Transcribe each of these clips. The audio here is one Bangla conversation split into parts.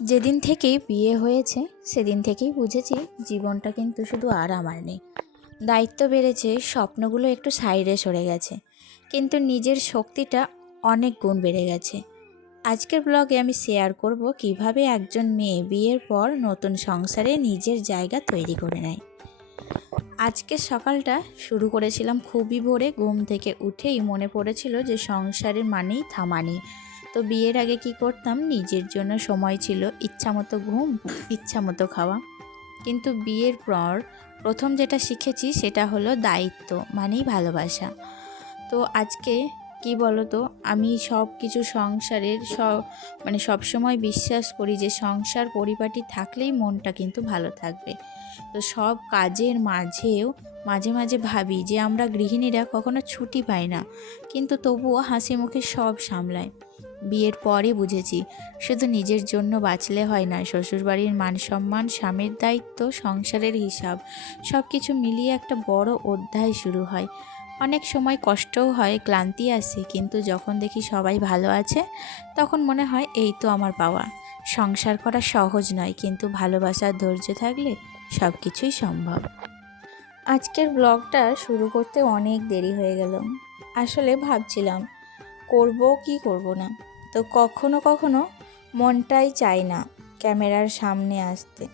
যেদিন থেকেই বিয়ে হয়েছে সেদিন থেকেই বুঝেছি জীবনটা কিন্তু শুধু আর আমার নেই। দায়িত্ব বেড়েছে, স্বপ্নগুলো একটু সাইডে সরে গেছে, কিন্তু নিজের শক্তিটা অনেক গুণ বেড়ে গেছে। আজকের ব্লগে আমি শেয়ার করব কিভাবে একজন মেয়ে বিয়ের পর নতুন সংসারে নিজের জায়গা তৈরি করে নেয়। আজকের সকালটা শুরু করেছিলাম খুবই ভোরে। ঘুম থেকে উঠেই মনে পড়েছিল যে সংসারের মানেই থামানি। তো বিয়ের আগে কি করতাম, নিজের জন্য সময় ছিল, ইচ্ছামতো ঘুম, ইচ্ছামতো খাওয়া। কিন্তু বিয়ের পর প্রথম যেটা শিখেছি সেটা হলো দায়িত্ব মানেই ভালোবাসা। তো আজকে কি বলো তো, আমি সব কিছু সংসারের সব সময় বিশ্বাস করি যে সংসার পরিপাটি থাকলেই মনটা কিন্তু ভালো থাকবে। তো সব কাজের মাঝেও মাঝে মাঝে ভাবি যে আমরা গৃহিণীরা কখনো ছুটি পাই না, কিন্তু তবুও হাসি মুখে সব সামলায়। বিয়ের পরে বুঝেছি শুধু নিজের জন্য বাঁচলে হয় না, শ্বশুরবাড়ির মান সম্মান, স্বামীর দায়িত্ব, সংসারের হিসাব, সব কিছু মিলিয়ে একটা বড় অধ্যায় শুরু হয়। অনেক সময় কষ্টও হয়, ক্লান্তি আসে, কিন্তু যখন দেখি সবাই ভালো আছে তখন মনে হয় এই তো আমার পাওয়া। সংসার করা সহজ নয়, কিন্তু ভালোবাসার ধৈর্য থাকলে সব কিছুই সম্ভব। আজকের ব্লগটা শুরু করতে অনেক দেরি হয়ে গেল। আসলে ভাবছিলাম করব কি করব না, তো কখনো কখনো মনটাই চায় না ক্যামেরার সামনে আসতে,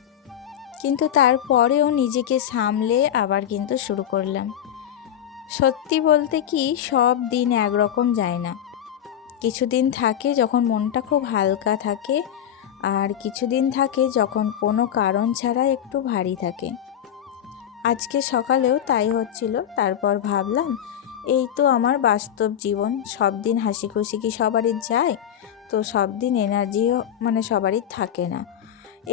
কিন্তু তারপরেও নিজেকে সামলে আবার কিন্তু শুরু করলাম। সত্যি বলতে কি, সব দিন একরকম যায় না। কিছুদিন থাকে যখন মনটা খুব হালকা থাকে, আর কিছুদিন থাকে যখন কোনো কারণ ছাড়া একটু ভারী থাকে। আজকে সকালেও তাই হচ্ছিল। তারপর ভাবলাম এই তো আমার বাস্তব জীবন, সব দিন হাসি খুশি কি সবারই যায়? তো সব দিন এনার্জিও সবারই থাকে না।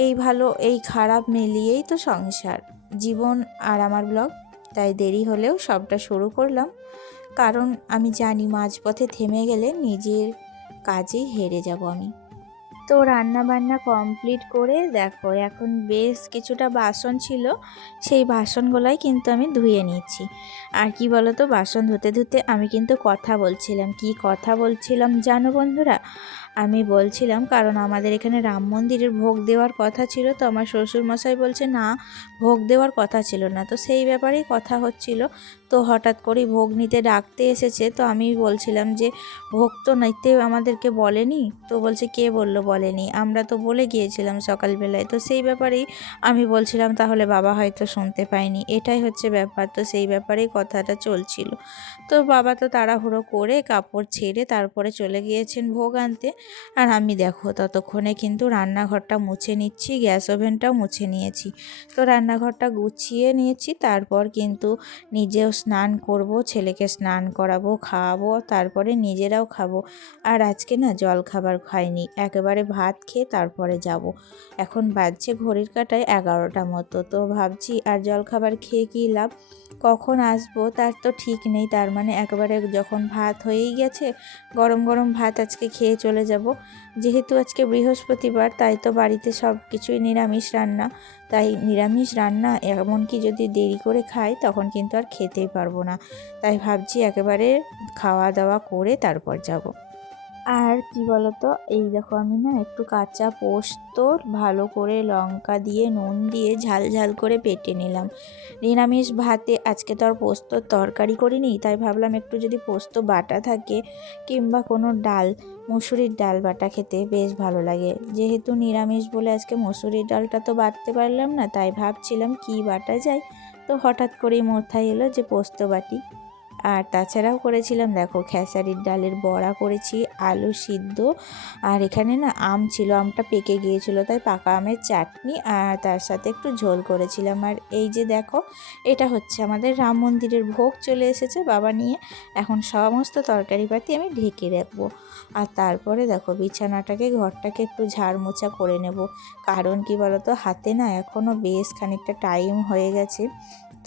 এই ভালো এই খারাপ মিলিয়েই তো সংসার জীবন আর আমার ব্লগ। তাই দেরি হলেও সবটা শুরু করলাম, কারণ আমি জানি মাঝপথে থেমে গেলে নিজের কাজেই হেরে যাব আমি। তো রান্না বান্না কমপ্লিট করে দেখো এখন বেশ কিছুটা বাসন ছিল, সেই বাসনগুলাই কিন্তু আমি ধুয়ে নিচ্ছি। আর কি বলো তো, বাসন ধুতে ধুতে আমি কিন্তু কথা বলছিলাম। কি কথা বলছিলাম জানো বন্ধুরা? আমি বলছিলাম, কারণ আমাদের এখানে রাম মন্দিরের ভোগ দেওয়ার কথা ছিল, তো আমার শ্বশুরমশাই বলছে না, ভোগ দেওয়ার কথা ছিল না। তো সেই ব্যাপারেই কথা হচ্ছিল। তো হঠাৎ করেই ভোগ নিতে ডাকতে এসেছে। তো আমি বলছিলাম যে ভোগ তো নিতে আমাদেরকে বলেনি। তো বলছে কে বলল বলেনি, আমরা তো বলে গিয়েছিলাম সকালবেলায়। তো সেই ব্যাপারেই আমি বলছিলাম তাহলে বাবা হয়তো শুনতে পায়নি, এটাই হচ্ছে ব্যাপার। তো সেই ব্যাপারেই কথাটা চলছিল। তো বাবা তো তাড়াহুড়ো করে কাপড় ছেড়ে তারপরে চলে গিয়েছেন ভোগ আনতে। আর আমি দেখো ততক্ষণে কিন্তু রান্নাঘরটা মুছে নিচ্ছি, গ্যাস ওভেনটাও মুছে নিয়েছি। তো রান্নাঘরটা গুছিয়ে নিয়েছি, তারপর কিন্তু নিজেও স্নান করব, ছেলেকে স্নান করাবো, খাওয়াবো, তারপরে নিজেরাও খাবো। আর আজকে না জল খাবার খাইনি, একেবারে ভাত খেয়ে তারপরে যাব। এখন বাজছে ঘড়ির কাঁটায় 11টা মতো। তো ভাবছি আর জল খাবার খেয়ে কী লাভ, কখন আসবো তার তো ঠিক নেই। তার মানে একেবারে যখন ভাত হয়েই গেছে, গরম গরম ভাত আজকে খেয়ে চলে যাব। যেহেতু আজকে বৃহস্পতিবার, তাই তো বাড়িতে সব কিছুই নিরামিষ রান্না। তাই নিরামিষ রান্না এমনকি যদি দেরি করে খাই তখন কিন্তু আর খেতেই পারবো না। তাই ভাবছি একেবারে খাওয়া দাওয়া করে তারপর যাব। আর কি বলতো, এই দেখো আমি না একটু কাঁচা পোস্ত ভালো করে লঙ্কা দিয়ে নুন দিয়ে ঝাল ঝাল করে বেটে নিলাম। নিরামিষ ভাতে আজকে তো আর পোস্তর তরকারি করিনি, তাই ভাবলাম একটু যদি পোস্ত বাটা থাকে কিংবা কোনো ডাল, মুসুরির ডাল বাটা খেতে বেশ ভালো লাগে। যেহেতু নিরামিষ বলে আজকে মুসুরির ডালটা তো বাটতে পারলাম না, তাই ভাবছিলাম কি বাটা যায়। তো হঠাৎ করেই মাথায় এলো যে পোস্ত বাটি। আর তাছাড়াও করেছিলাম দেখো খেসারির ডালের বড়া করেছি, আলু সিদ্ধ, আর এখানে না আম ছিল, আমটা পেকে গিয়েছিল তাই পাকা আমের চাটনি, আর তার সাথে একটু ঝোল করেছিলাম। আর এই যে দেখো, এটা হচ্ছে আমাদের রাম মন্দিরের ভোগ চলে এসেছে বাবা নিয়ে। এখন সমস্ত তরকারিপাতি আমি ঢেকে রাখবো। আর তারপরে দেখো বিছানাটাকে, ঘরটাকে একটু ঝাড় মোছা করে নেব। কারণ কি বলতো, হাতে না এখনও বেশ খানিকটা টাইম হয়ে গেছে।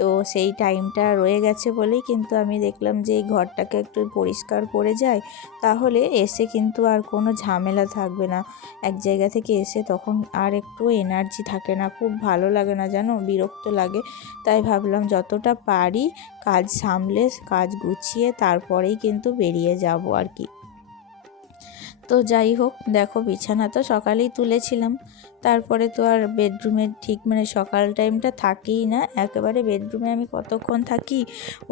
তো সেই টাইমটা রয়ে গেছে বলেই কিন্তু আমি দেখলাম যে এই ঘরটাকে একটু পরিষ্কার করে যাই, তাহলে এসে কিন্তু আর কোনো ঝামেলা থাকবে না। এক জায়গা থেকে এসে তখন আর একটু এনার্জি থাকে না, খুব ভালো লাগে না জানো, বিরক্ত লাগে। তাই ভাবলাম যতটা পারি কাজ সামলে, কাজ গুছিয়ে তারপরেই কিন্তু বেরিয়ে যাব আর কি। তো যাই হোক, দেখো বিছানা তো সকালেই তুলেছিলাম, তারপরে তো আর বেডরুমে ঠিক মানে সকাল টাইমটা থাকেই না। একেবারে বেডরুমে আমি কতক্ষণ থাকি,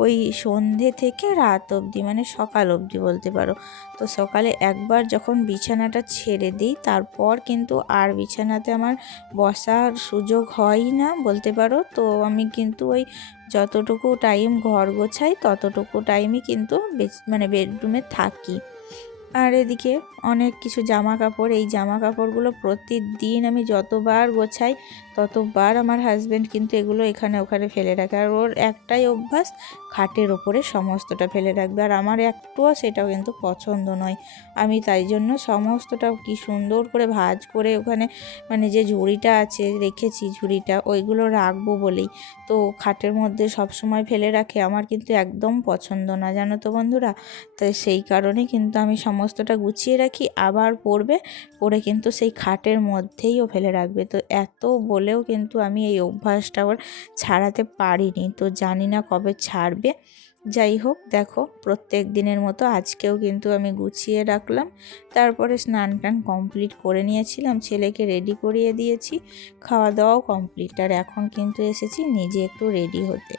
ওই সন্ধে থেকে রাত অবধি, মানে সকাল অবধি বলতে পারো। তো সকালে একবার যখন বিছানাটা ছেড়ে দিই, তারপর কিন্তু আর বিছানাতে আমার বসার সুযোগ হয়ই না বলতে পারো। তো আমি কিন্তু ওই যতটুকু টাইম ঘর গোছাই ততটুকু টাইমই কিন্তু মানে বেডরুমে থাকি। আর এদিকে অনেক কিছু জামা কাপড়, এই জামা কাপড়গুলো প্রতিদিন আমি যতবার গোছাই ততবার আমার হাজব্যান্ড কিন্তু এগুলো এখানে ওখানে ফেলে রাখে। আর ওর একটাই অভ্যাস, খাটের ওপরে সমস্তটা ফেলে রাখবে। আর আমার একটুও সেটাও কিন্তু পছন্দ নয়। আমি তাই জন্য সমস্তটা কি সুন্দর করে ভাঁজ করে ওখানে মানে যে ঝুড়িটা আছে রেখেছি, ঝুড়িটা ওইগুলো রাখবো বলেই তো খাটের মধ্যে সব সময় ফেলে রাখে, আমার কিন্তু একদম পছন্দ না, জানো তো বন্ধুরা। তো সেই কারণে কিন্তু আমি সমস্তটা গুছিয়ে রাখি, আবার পরে কিন্তু সেই খাটের মধ্যেই ও ফেলে রাখবে। তো এত বলেও কিন্তু আমি এই অভ্যাসটা ওর ছাড়াতে পারিনি, তো জানি না কবে ছাড়বে। যাই হোক, দেখো প্রত্যেক দিনের মতো আজকেও কিন্তু আমি গুছিয়ে রাখলাম। তারপরে স্নান টান কমপ্লিট করে নিয়েছিলাম, ছেলেকে রেডি করিয়ে দিয়েছি, খাওয়া দাওয়াও কমপ্লিট। আর এখন কিন্তু এসেছি নিজে একটু রেডি হতে।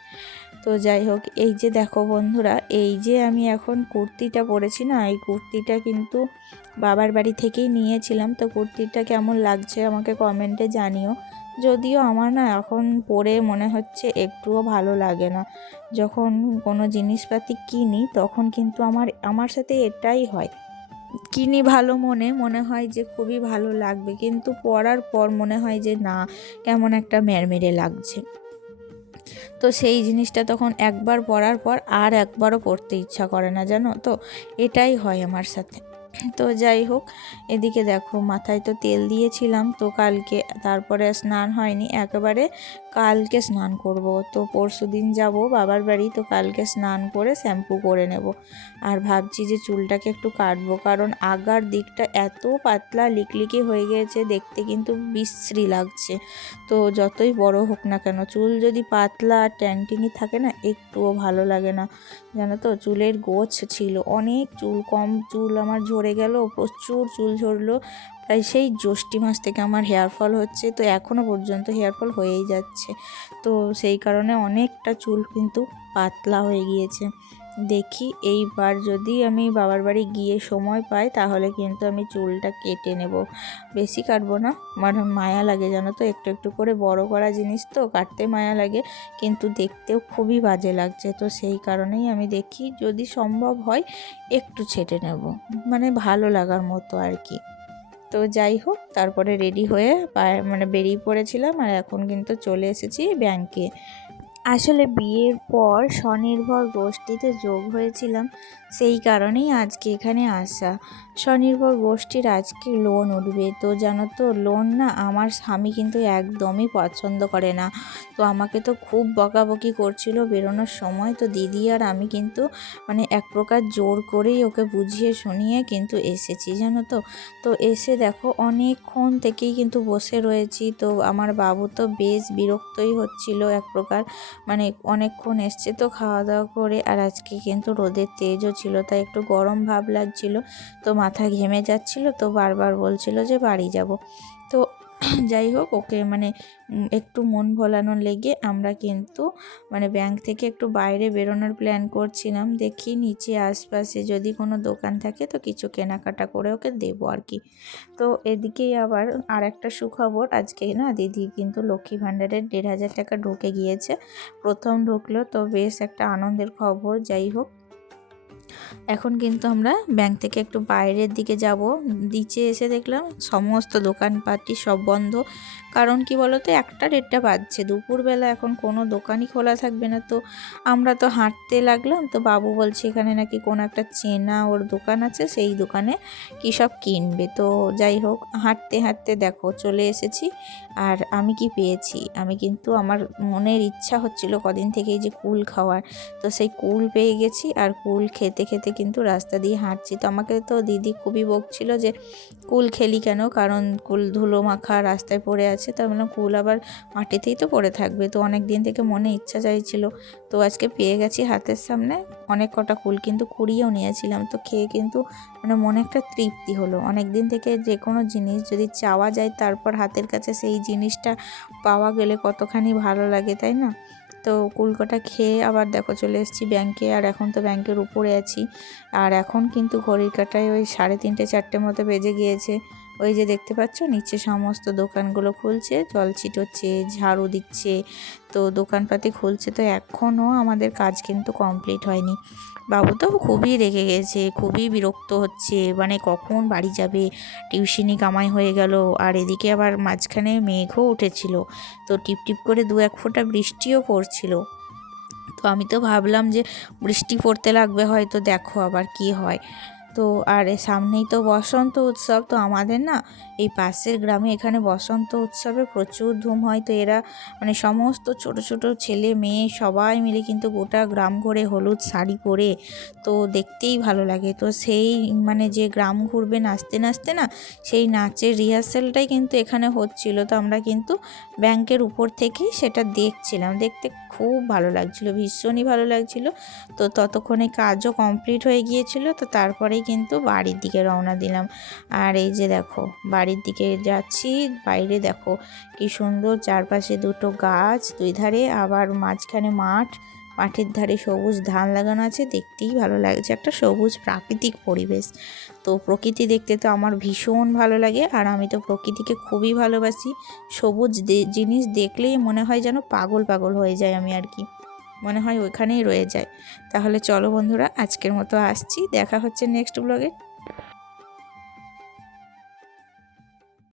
তো যাই হোক, এই যে দেখো বন্ধুরা, এই যে আমি এখন কুর্তিটা পরেছি না, এই কুর্তিটা কিন্তু বাবার বাড়ি থেকেই নিয়েছিলাম। তো কুর্তিটা কেমন লাগছে আমাকে কমেন্টে জানিও। যদিও আমার না এখন পরে মনে হচ্ছে একটুও ভালো লাগে না। যখন কোনো জিনিসপাতি কিনি তখন কিন্তু আমার সাথে এটাই হয়, কিনি ভালো মনে হয় যে খুবই ভালো লাগবে, কিন্তু পরার পর মনে হয় যে না, কেমন একটা মেরমেরে লাগছে। তো সেই জিনিসটা তখন একবার পরার পর আর একবারও পরতে ইচ্ছা করে না, জানো তো, এটাই হয় আমার সাথে। তো যাই হোক, এদিকে দেখো মাথায় তো তেল দিয়েছিলাম তো কালকে, তারপরে স্নান হয়নি, একেবারে কালকে স্নান করব। তো পরশু দিন যাব বাবার বাড়ি, তো কালকে স্নান করে শ্যাম্পু করে নেব। আর ভাবছি যে চুলটাকে একটু কাটবো, কারণ আগার দিকটা এত পাতলা লিকলিকি হয়ে গিয়েছে, দেখতে কিন্তু বিশ্রী লাগছে। তো যতই বড় হোক না কেন, চুল যদি পাতলা ট্যাংটিংই থাকে না, একটুও ভালো লাগে না, জানো তো। চুলের গোছ ছিল অনেক, কম চুল আমার ঝরে গেল, প্রচুর চুল ঝরলো। তাই সেই জ্যৈষ্ঠী মাস থেকে আমার হেয়ার ফল হচ্ছে, তো এখনও পর্যন্ত হেয়ার ফল হয়েই যাচ্ছে। তো সেই কারণে অনেকটা চুল কিন্তু পাতলা হয়ে গিয়েছে। দেখি এইবার যদি আমি বাবার বাড়ি গিয়ে সময় পাই তাহলে কিন্তু আমি চুলটা কেটে নেব, বেশি কাটবো না, আমার মায়া লাগে, জানো তো, একটু একটু করে বড় করা জিনিস তো কাটতে মায়া লাগে, কিন্তু দেখতেও খুবই বাজে লাগছে। তো সেই কারণেই আমি দেখি যদি সম্ভব হয় একটু ছেটে নেব, মানে ভালো লাগার মতো আর কি। তো যাই হোক, তারপরে রেডি হয়ে মানে বেরিয়ে পড়েছিলাম, আর এখন কিন্তু চলে এসেছি ব্যাংকে। আসলে বিয়ের পর স্বনির্ভর গোষ্ঠীতে যোগ হয়েছিলাম, সেই কারণেই আজকে এখানে আসা। স্বনির্ভর গোষ্ঠীর আজকে লোন উঠবে, তো জানো তো লোন না আমার স্বামী কিন্তু একদমই পছন্দ করে না। তো আমাকে তো খুব বকাবকি করছিল বেরোনোর সময়। তো দিদি আর আমি কিন্তু মানে এক প্রকার জোর করেই ওকে বুঝিয়ে শুনিয়ে কিন্তু এসেছি, জানো তো। তো এসে দেখো অনেকক্ষণ থেকেই কিন্তু বসে রয়েছি। তো আমার বাবু তো বেশ বিরক্তই হচ্ছিল এক প্রকার, মানে অনেকক্ষণ এসছে তো খাওয়া দাওয়া করে। আর আজকে কিন্তু রোদের তেজও ছিল, তাই একটু গরম ভাব লাগছিল, তো মাথা ঘেমে যাচ্ছিল, তো বারবার বলছিল যে বাড়ি যাব। তো যাই হোক, ওকে মানে একটু মন ভোলানোর লেগে আমরা কিন্তু মানে ব্যাংক থেকে একটু বাইরে বেরোনোর প্ল্যান করছিলাম। দেখি নিচে আশপাশে যদি কোনো দোকান থাকে তো কিছু কেনাকাটা করে ওকে দেবো আর কি। তো এদিকেই আবার আর একটা সুখবর, আজকে না দিদি কিন্তু লক্ষ্মী ভাণ্ডারের 1,500 টাকা ঢুকে গিয়েছে, প্রথম ঢুকলো, তো বেশ একটা আনন্দের খবর। যাই হোক, এখন কিন্তু আমরা ব্যাংক থেকে একটু বাইরের দিকে যাব। নিচে এসে দেখলাম সমস্ত দোকানপাটি সব বন্ধ, কারণ কি বলতো, 1টা 1:30 বাজছে, দুপুরবেলা এখন কোনো দোকানই খোলা থাকবে না। তো আমরা তো হাঁটতে লাগলাম, তো বাবু বলছে এখানে নাকি কোনো একটা চেনা ওর দোকান আছে, সেই দোকানে কী সব কিনবে। তো যাই হোক, হাঁটতে হাঁটতে দেখো চলে এসেছি। আর আমি কি পেয়েছি, আমি কিন্তু আমার মনের ইচ্ছা হচ্ছিল কদিন থেকেই যে কুল খাওয়ার, তো সেই কুল পেয়ে গেছি। আর কুল খেতে খেতে খেতে কিন্তু রাস্তা দিয়ে হাঁটছি। তো আমাকে তো দিদি খুবই বকছিল যে কুল খেলি কেন, কারণ কুল ধুলো মাখা রাস্তায় পড়ে আছে। তো আমি বললাম কুল আবার মাটিতেই তো পড়ে থাকবে, তো অনেক দিন থেকে মনে ইচ্ছা চাইছিল, তো আজকে পেয়ে গেছি হাতের সামনে। অনেক কটা কুল কিন্তু কুড়িয়েও নিয়েছিলাম, তো খেয়ে কিন্তু মানে মনে একটা তৃপ্তি হলো। অনেক দিন থেকে যে কোনো জিনিস যদি চাওয়া যায় তারপর হাতের কাছে সেই জিনিসটা পাওয়া গেলে কতখানি ভালো লাগে, তাই না? তো কুলকটা খেয়ে আবার দেখো চলে এসেছি ব্যাংকে, আর এখন তো ব্যাংকের উপরে আছি। আর এখন কিন্তু ঘড়ির কাঁটায় ওই 3:30 4টে মতো বেজে গিয়েছে। ওই যে দেখতে পাচ্ছ নিচে সমস্ত দোকানগুলো খুলছে, জল ছিটোচ্ছে, ঝাড়ু দিচ্ছে, তো দোকানপাতি খুলছে। তো এখনও আমাদের কাজ কিন্তু কমপ্লিট হয়নি। বাবু তো খুবই রেগে গেছে, খুবই বিরক্ত হচ্ছে, মানে কখন বাড়ি যাবে, টিউশনি কামাই হয়ে গেল। আর এদিকে আবার মাঝখানে মেঘও উঠেছিল, তো টিপটিপ করে 1 ফোঁটা বৃষ্টিও পড়ছিল। তো আমি তো ভাবলাম যে বৃষ্টি পড়তে লাগবে, হয়তো দেখো আবার কি হয়। তো আর সামনেই তো বসন্ত উৎসব, তো আমাদের না এই পাশের গ্রামে এখানে বসন্ত উৎসবে প্রচুর ধুম হয়। তো এরা মানে সমস্ত ছোট ছোট ছেলে মেয়ে সবাই মিলে কিন্তু গোটা গ্রাম ঘুরে হলুদ শাড়ি পরে, তো দেখতেই ভালো লাগে। তো সেই মানে যে গ্রাম ঘুরবে নাচতে নাচতে না, সেই নাচের রিহার্সালটাই কিন্তু এখানে হচ্ছিল। তো আমরা কিন্তু ব্যাংকের উপর থেকেই সেটা দেখছিলাম, দেখতে খুব ভালো লাগছিল, ভীষণই ভালো লাগছিল। তো ততক্ষণে কাজও কমপ্লিট হয়ে গিয়েছিল, তো তারপরেই কিন্তু বাড়ির দিকে রওনা দিলাম। আর এই যে দেখো বাড়ির দিকে যাচ্ছি, বাইরে দেখো কি সুন্দর, চারপাশে 2টো গাছ, 2 ধারে আবার মাঝখানে মাঠ, মাঠের ধারে সবুজ ধান লাগানো আছে, দেখতেই ভালো লাগছে, একটা সবুজ প্রাকৃতিক পরিবেশ। তো প্রকৃতি দেখতে তো আমার ভীষণ ভালো লাগে, আর আমি তো প্রকৃতিকে খুবই ভালোবাসি। সবুজ জিনিস দেখলেই মনে হয় যেন পাগল পাগল হয়ে যায় আমি, আর কি মনে হয় ওইখানেই রয়ে যায়। তাহলে চলো বন্ধুরা, আজকের মতো আসছি, দেখা হচ্ছে নেক্সট ব্লগে।